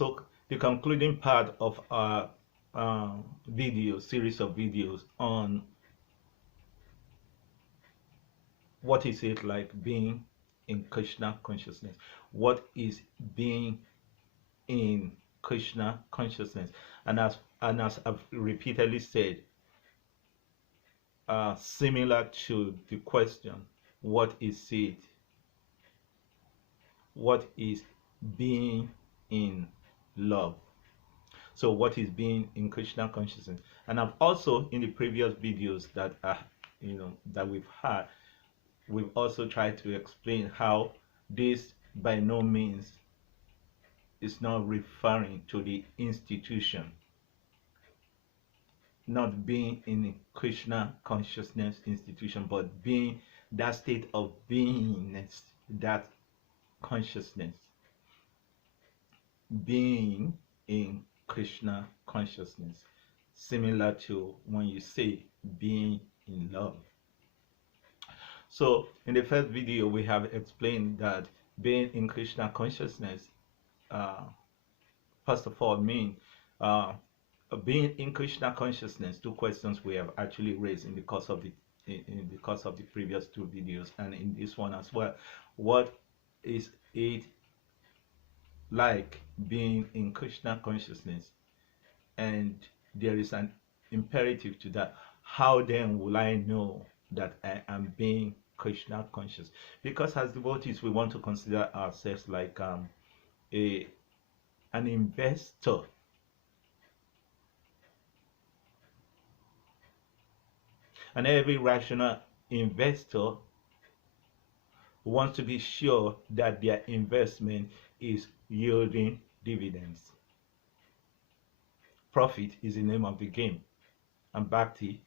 So the concluding part of our series of videos on what is it like being in Krishna consciousness. What is being in Krishna consciousness? And as I've repeatedly said, similar to the question, what is it? What is being in love? So what is being in Krishna consciousness? And I've also, in the previous videos that that we've had, we've also tried to explain how this by no means is not referring to the institution, not being in Krishna consciousness institution, but being that state of beingness, that consciousness, being in Krishna consciousness, similar to when you say being in love. So in the first video we have explained that being in Krishna consciousness first of all mean being in Krishna consciousness. Two questions we have actually raised in the course of the previous two videos and in this one as well. What is it like being in Krishna consciousness? And there is an imperative to that. How then will I know that I am being Krishna conscious? Because as devotees we want to consider ourselves like an investor. And every rational investor wants to be sure that their investment is yielding dividends. Profit is the name of the game, and bhakti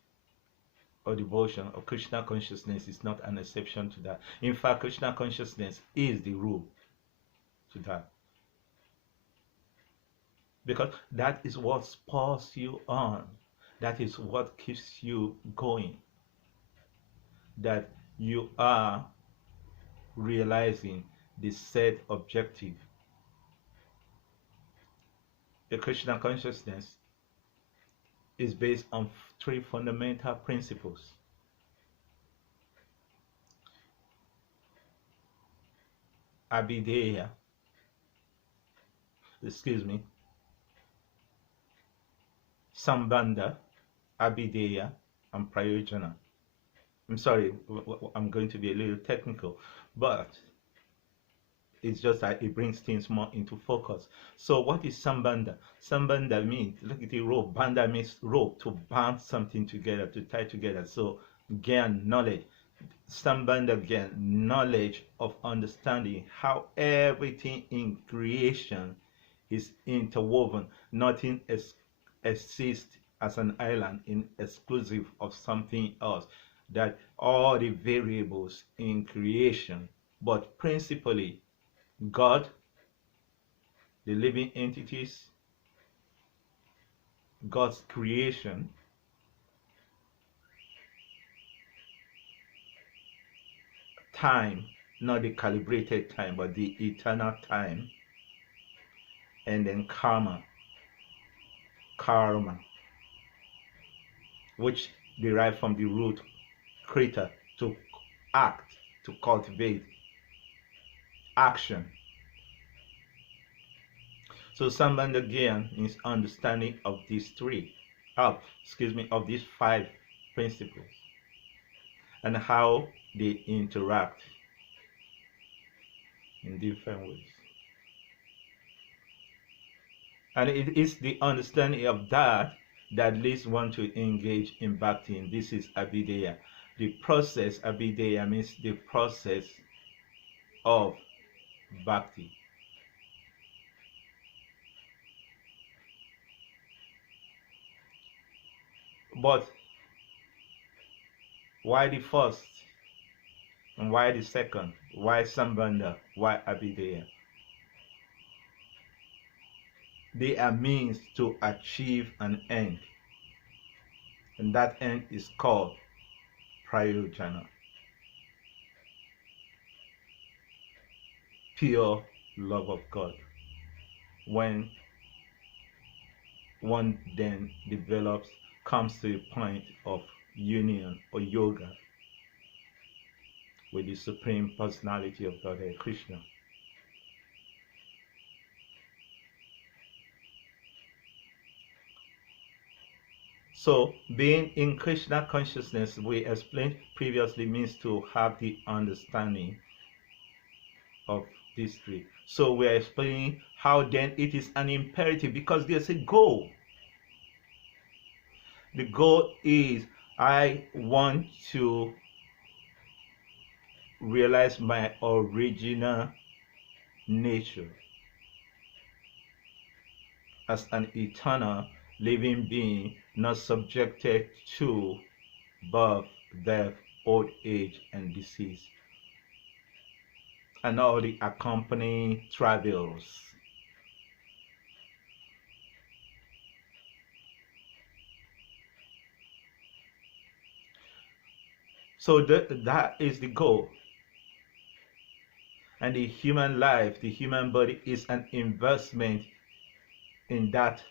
or devotion or Krishna consciousness is not an exception to that. In fact, Krishna consciousness is the rule to that, because that is what spurs you on, that is what keeps you going, that you are realizing the set objective. The Krishna consciousness is based on three fundamental principles. Abideya, Sambandha, Abideya, and Prayojana. I'm sorry, I'm going to be a little technical, but it's just that it brings things more into focus. So what is Sambandha? Sambandha means, look at the rope. Bandha means rope, to band something together, to tie together. So gain knowledge. Sambandha, gain knowledge of understanding how everything in creation is interwoven. Nothing exists as an island exclusive of something else. That all the variables in creation, but principally God, the living entities, God's creation, time, not the calibrated time, but the eternal time, and then karma, which derive from the root krita, to act, to cultivate, action. So Sambandha again is understanding of these of these five principles and how they interact in different ways. And it is the understanding of that that leads one to engage in bhakti. And this is Abideya. The process, Abideya means the process of bhakti. But why the first? And why the second? Why Sambandha? Why Abideya? They are means to achieve an end. And that end is called Prayojana. Pure love of God. When one then comes to a point of union or yoga with the Supreme Personality of Godhead, Krishna. So, being in Krishna consciousness, we explained previously, means to have the understanding of these three. So, we are explaining how then it is an imperative, because there's a goal. The goal is, I want to realize my original nature as an eternal living being, not subjected to birth, death, old age, and disease, and all the accompanying travails. So that is the goal. And the human life, the human body, is an investment in that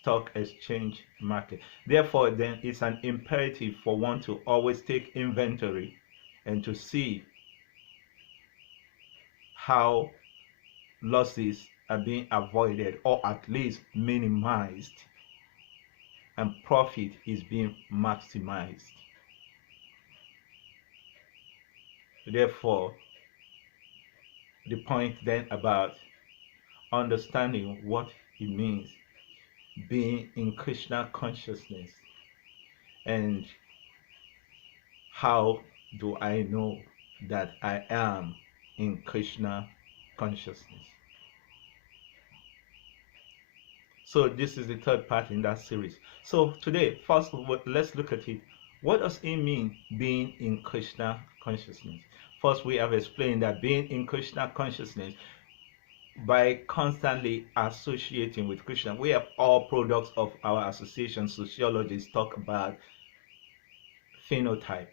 stock exchange market. Therefore, then it's an imperative for one to always take inventory and to see how losses are being avoided or at least minimized, and profit is being maximized. Therefore, the point then about understanding what it means being in Krishna consciousness, and how do I know that I am in Krishna consciousness. So this is the third part in that series. So today, first let's look at it. What does it mean being in Krishna consciousness? First, we have explained that being in Krishna consciousness, by constantly associating with Krishna, we have all products of our association. Sociologists talk about phenotype.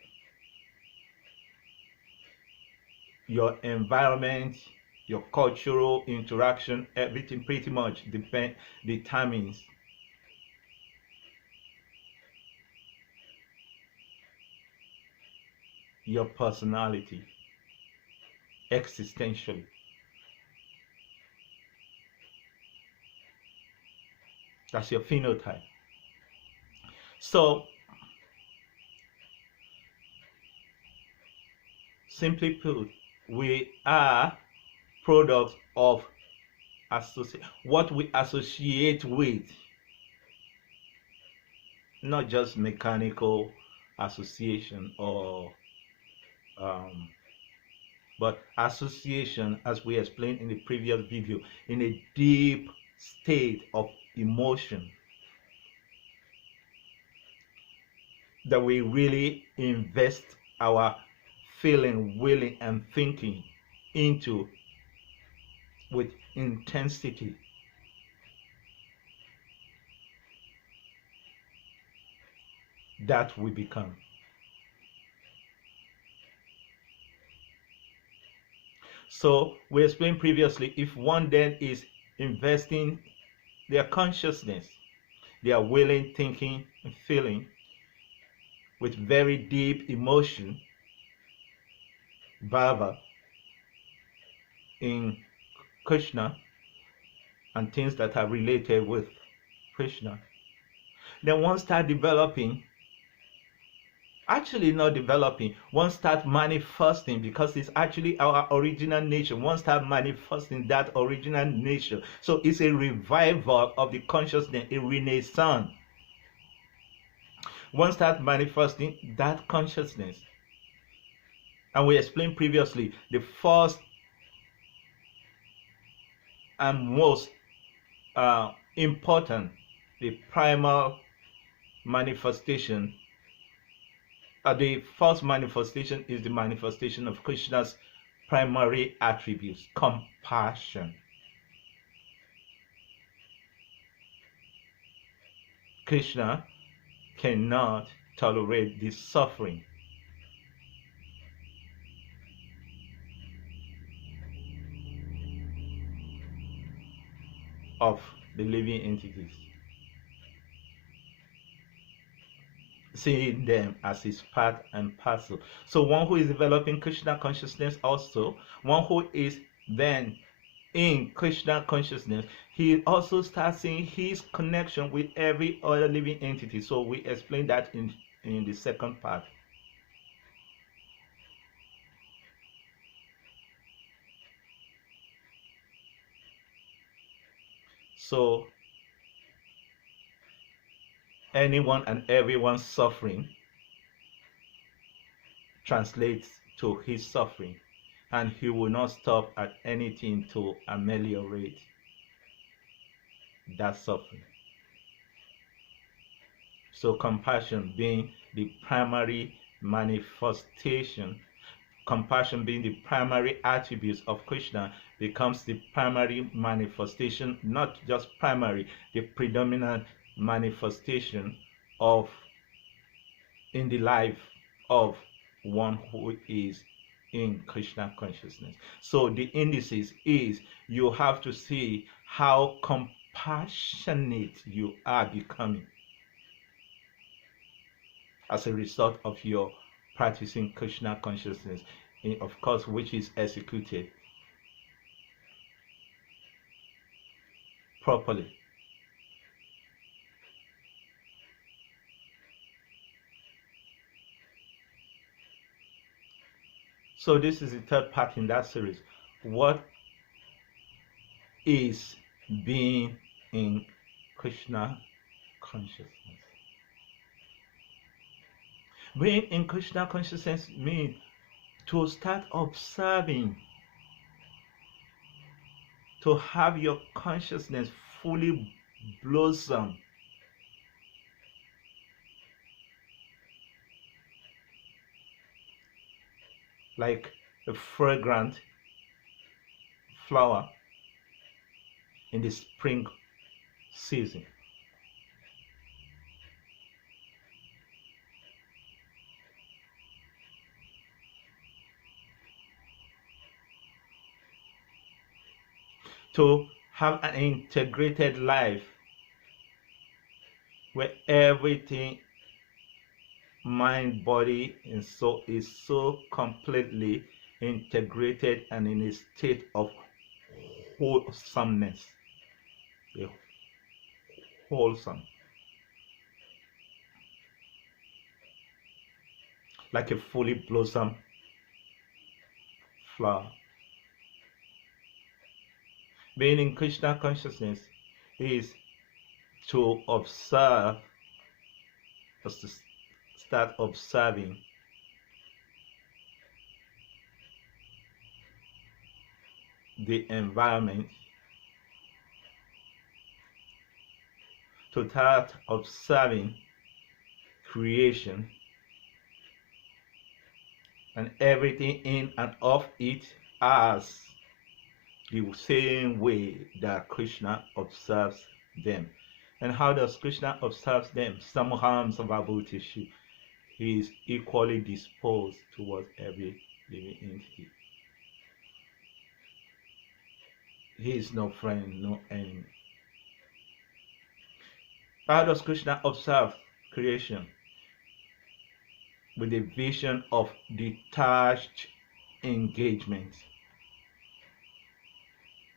Your environment, your cultural interaction, everything pretty much determines your personality existentially. That's your phenotype. So, simply put, we are products of what we associate with, not just mechanical association or but association, as we explained in the previous video, in a deep state of emotion that we really invest our feeling, willing, and thinking into with intensity. That we become. So we explained previously, if one then is investing their consciousness, their willing, thinking, and feeling with very deep emotion, bhava, in Krishna and things that are related with Krishna, then one start developing, actually not developing, one start manifesting, because it's actually our original nature. One start manifesting that original nature. So it's a revival of the consciousness, a renaissance. One start manifesting that consciousness. And we explained previously, the first and most important, the primal manifestation, the first manifestation is the manifestation of Krishna's primary attributes, compassion. Krishna cannot tolerate the suffering of the living entities. seeing them as his part and parcel. So one who is developing Krishna consciousness also, one who is then in Krishna consciousness, he also starts seeing his connection with every other living entity. So we explained that in the second part. So anyone and everyone's suffering translates to his suffering, and he will not stop at anything to ameliorate that suffering. So compassion being the primary manifestation, compassion being the primary attribute of Krishna, becomes the primary manifestation, not just primary, the predominant manifestation of in the life of one who is in Krishna consciousness. So the indices is you have to see how compassionate you are becoming as a result of your practicing Krishna consciousness, of course, which is executed properly. So this is the third part in that series. What is being in Krishna consciousness? Being in Krishna consciousness means to start observing, to have your consciousness fully blossom, like a fragrant flower in the spring season. To have an integrated life where everything, mind, body, and soul is so completely integrated and in a state of wholesomeness. Wholesome. Like a fully blossomed flower. Being in Krishna consciousness is to observe, or to start observing the environment, to start observing creation and everything in and of it as the same way that Krishna observes them. And how does Krishna observe them? Samaham Savabhutishu. He is equally disposed towards every living entity. He is no friend, no enemy. How does Krishna observe creation? With a vision of detached engagement.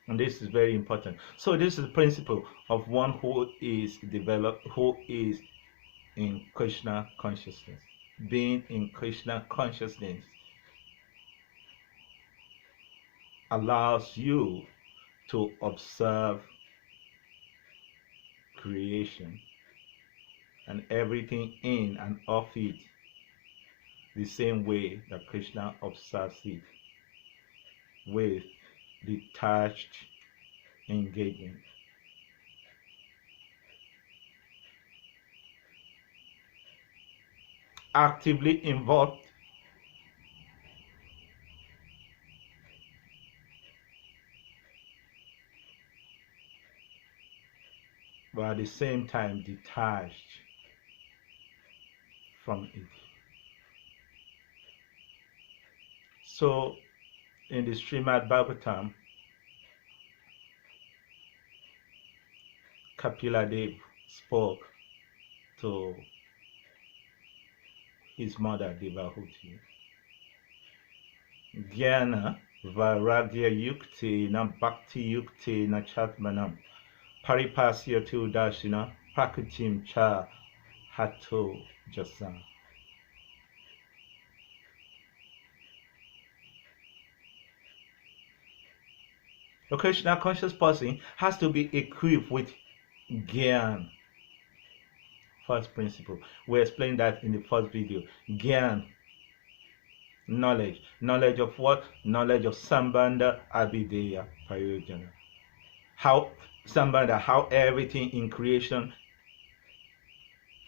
And this is very important. So this is the principle of one who is developed, who is in Krishna consciousness. Being in Krishna consciousness allows you to observe creation and everything in and of it the same way that Krishna observes it, with detached engagement. Actively involved, but at the same time detached from it. So in the Srimad Bhagavatam, Kapila Dev spoke to his mother Devahuti. Jnana Vairagya Yukti na Bhakti Yukti na Chatmanam Paripasya tu Dashina Prakritim Cha Hato Jasa. A Krishna conscious person has to be equipped with Gyan. First principle. We explained that in the first video. Gyan, knowledge. Knowledge of what? Knowledge of Sambandha, Abhideya, Prayojana. How Sambandha, how everything in creation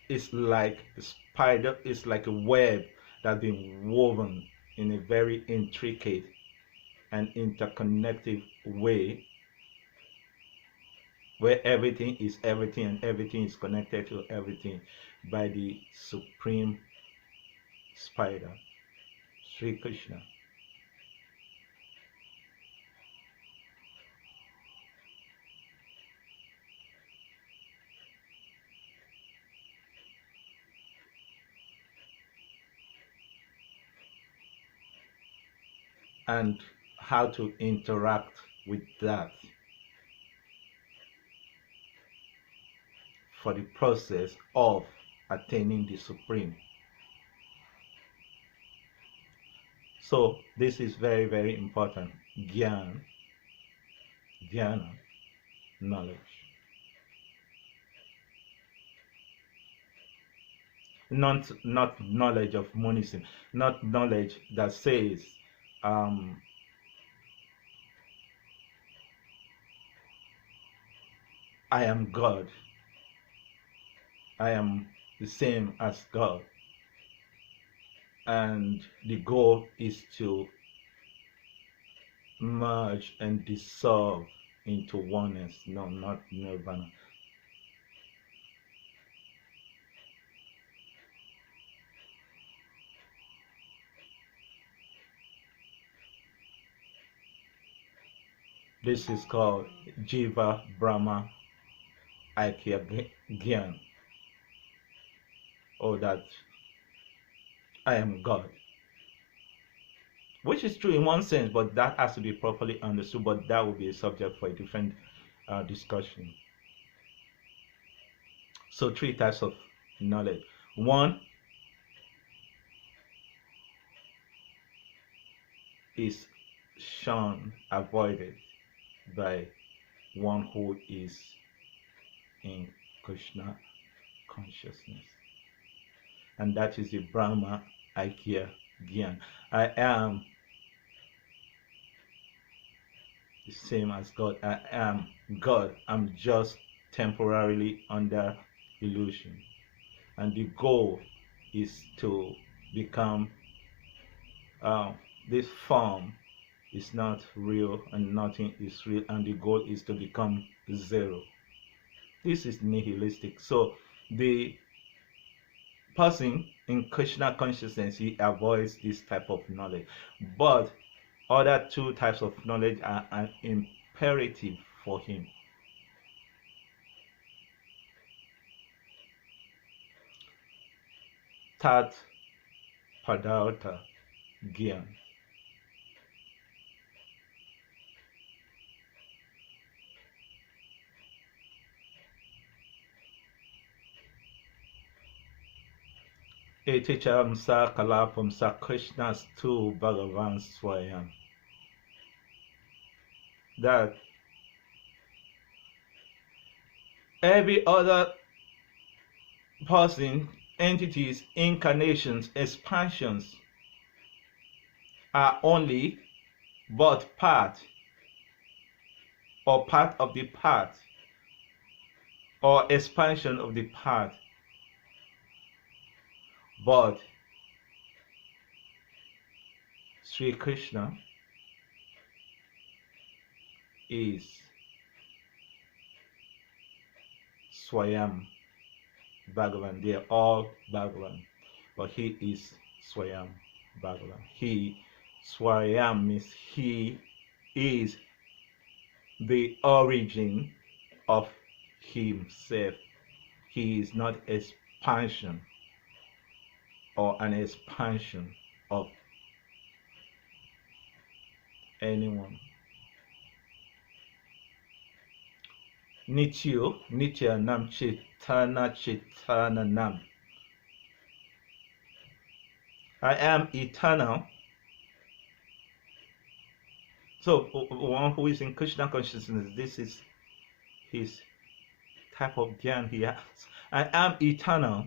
is like a spider, is like a web that's been woven in a very intricate and interconnected way, where everything is everything and everything is connected to everything by the supreme spider, Sri Krishna. And how to interact with that for the process of attaining the supreme. So this is very, very important. Gyan, Jnana, knowledge. Not knowledge of monism, not knowledge that says I am God, I am the same as God, and the goal is to merge and dissolve into oneness. No, not nirvana. This is called Jiva Brahma Aikya Gyan, or that I am God. Which is true in one sense, but that has to be properly understood, but that will be a subject for a different discussion. So 3 types of knowledge. 1 is shunned, avoided by one who is in Krishna consciousness, and that is the Brahma Aikya Gyan. I am the same as God. I am God. I'm just temporarily under illusion, and the goal is to become this form is not real and nothing is real, and the goal is to become zero. This is nihilistic. So the person in Krishna consciousness, he avoids this type of knowledge, but other 2 types of knowledge are an imperative for him. Tat Padartha Gyan. Eticharamsa Kalapamsa Krishna's tu Bhagavan Swayam. That every other person, entities, incarnations, expansions are only but part, or part of the part, or expansion of the part. But Sri Krishna is Swayam Bhagavan. They are all Bhagavan, but he is Swayam Bhagavan. He, Swayam, means he is the origin of himself. He is not expansion. or an expansion of anyone. Nityo, Nitya Nam Chaitana Chaitana Nam. I am eternal. So one who is in Krishna consciousness, this is his type of dhyan he has. I am eternal.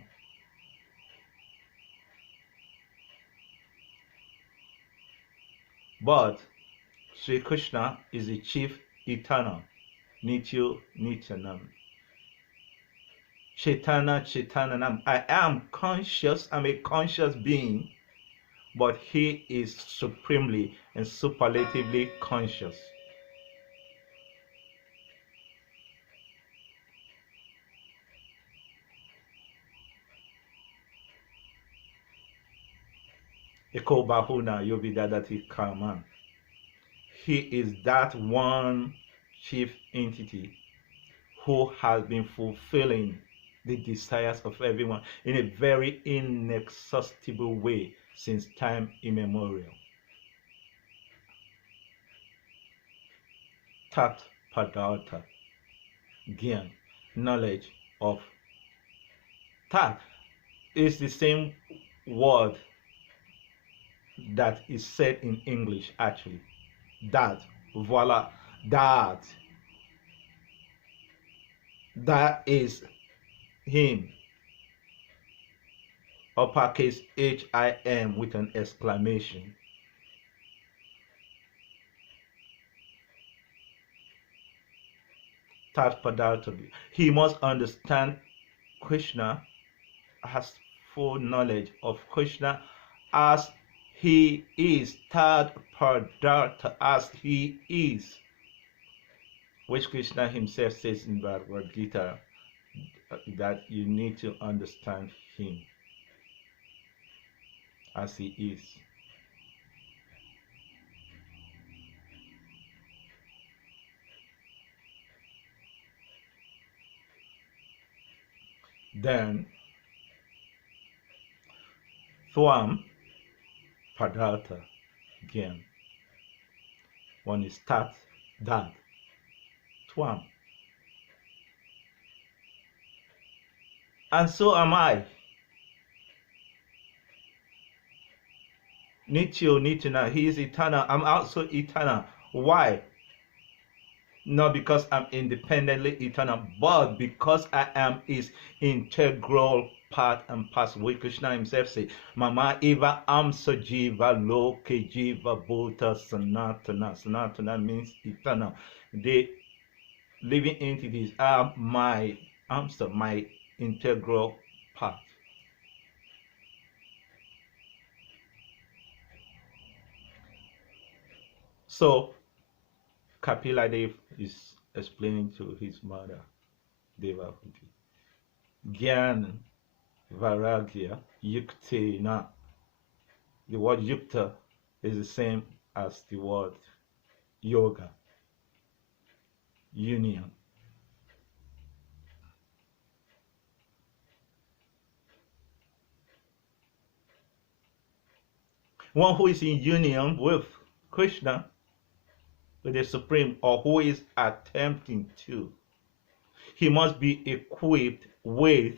But Sri Krishna is the chief eternal. Nityo Nityanam. Chaitana Chaitananam. I am conscious, I'm a conscious being, but he is supremely and superlatively conscious. Eko Bahuna Yovidadati Karman. He is that one chief entity who has been fulfilling the desires of everyone in a very inexhaustible way since time immemorial. Tat Padartha, Gyan, knowledge of. Tat is the same word that is said in English actually. That, voila, that. That is him. Uppercase HIM with an exclamation. Tat Padartha. He must understand Krishna, has full knowledge of Krishna as he is. Tat Padartha, as he is. Which Krishna himself says in Bhagavad Gita that you need to understand him as he is. Then Thwam Padartha again. When you start that, Thwam. And so am I. Nityo Nityana, he is eternal. I'm also eternal. Why? Not because I'm independently eternal, but because I am his integral part and parcel. What Krishna himself said, Mama Eva Amsa Jiva Loke Jiva Bhuta Sanatana. Sanatana means eternal. The living entities are my Amsa, my integral part. So Kapila Dev is explaining to his mother, Devahuti. Gyan Varagya Yuktena. The word Yukta is the same as the word yoga, union. One who is in union with Krishna, with the Supreme, or who is attempting to, he must be equipped with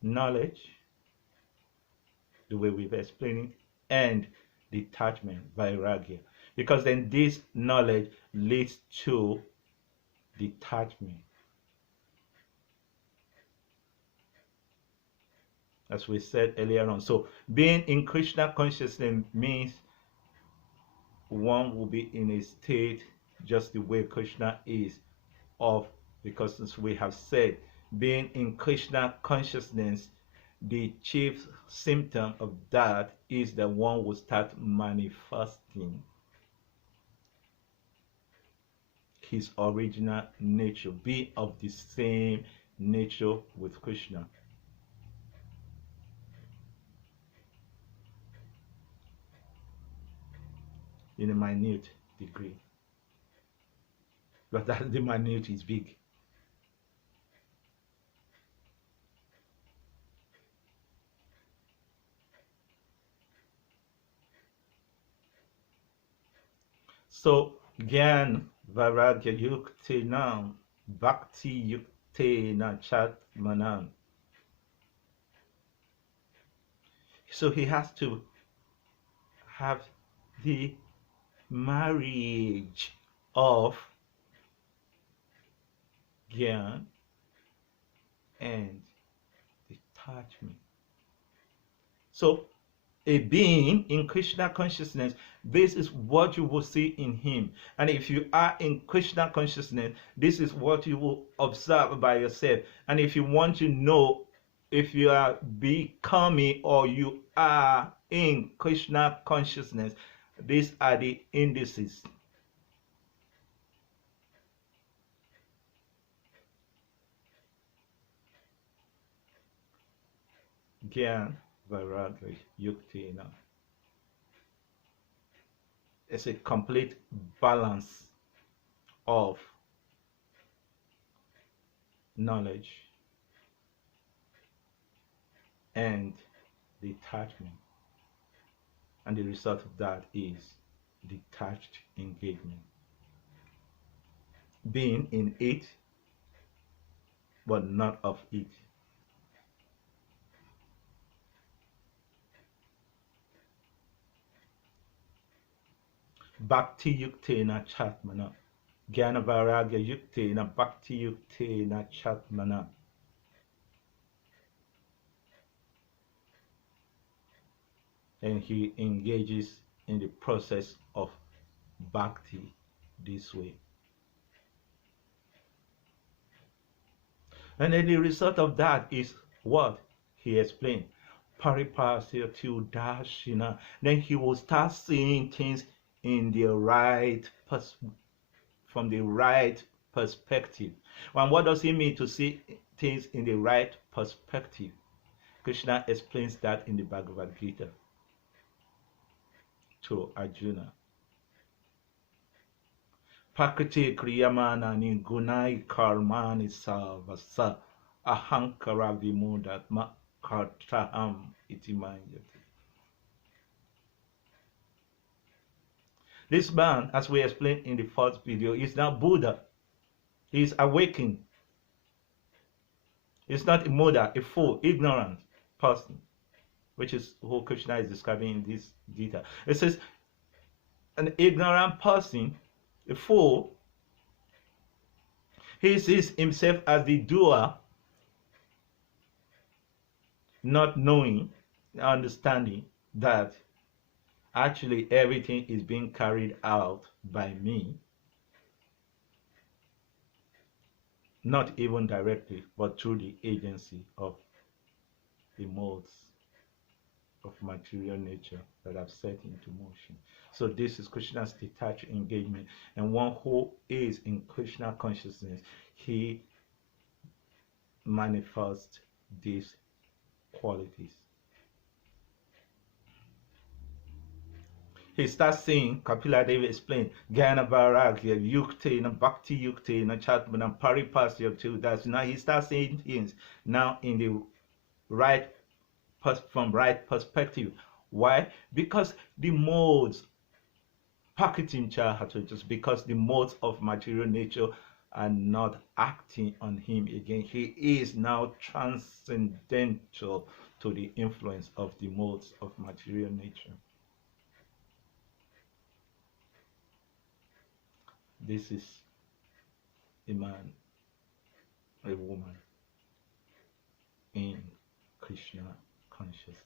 knowledge, the way we've explained it, and detachment, vairagya. Because then this knowledge leads to detachment. As we said earlier on. So being in Krishna consciousness means one will be in a state just the way Krishna is, of, because as we have said, being in Krishna consciousness, the chief symptom of that is that one will start manifesting his original nature, be of the same nature with Krishna. In a minute degree. But that the minute is big. So Gyan Vairagya Yukte Nam Bhakti Yukte Na Chat Manan. So he has to have the marriage of Gyan and detachment. So a being in Krishna consciousness, this is what you will see in him. And if you are in Krishna consciousness, this is what you will observe by yourself. And if you want to know if you are becoming or you are in Krishna consciousness, these are the indices. Gyan Vairagya Yukti. It's a complete balance of knowledge and detachment, and the result of that is detached engagement, being in it but not of it. Bhakti yuktena chatmana, Jnana Vairagya yuktena bhakti yuktena chatmana. And he engages in the process of bhakti this way. And then the result of that is what? He explained. Paripasya to Dashina. Then he will start seeing things in the right from the right perspective. And what does he mean to see things in the right perspective? Krishna explains that in the Bhagavad Gita to Arjuna. Prakriti kriyamana ni gunai karmani savasa ahankara vimudatma kartaham iti manjati. This man, as we explained in the first video, is now Buddha. He is awakened. He's not a Buddha, a fool, ignorant person, which is who Krishna is describing in this Gita. It says, an ignorant person, a fool, he sees himself as the doer, not knowing, understanding that actually everything is being carried out by me, not even directly, but through the agency of the modes of material nature that I've set into motion. So this is Krishna's detached engagement, and one who is in Krishna consciousness, he manifests these qualities. He starts saying, Kapila Devi explained, Jnana Vairagya Yukte na Bhakti Yukte na Chatmana Paripasya to that. Now he starts saying things now in the right from right perspective. Why? Because the modes just because the modes of material nature are not acting on him again. He is now transcendental to the influence of the modes of material nature. This is a man, a woman in Krishna consciousness.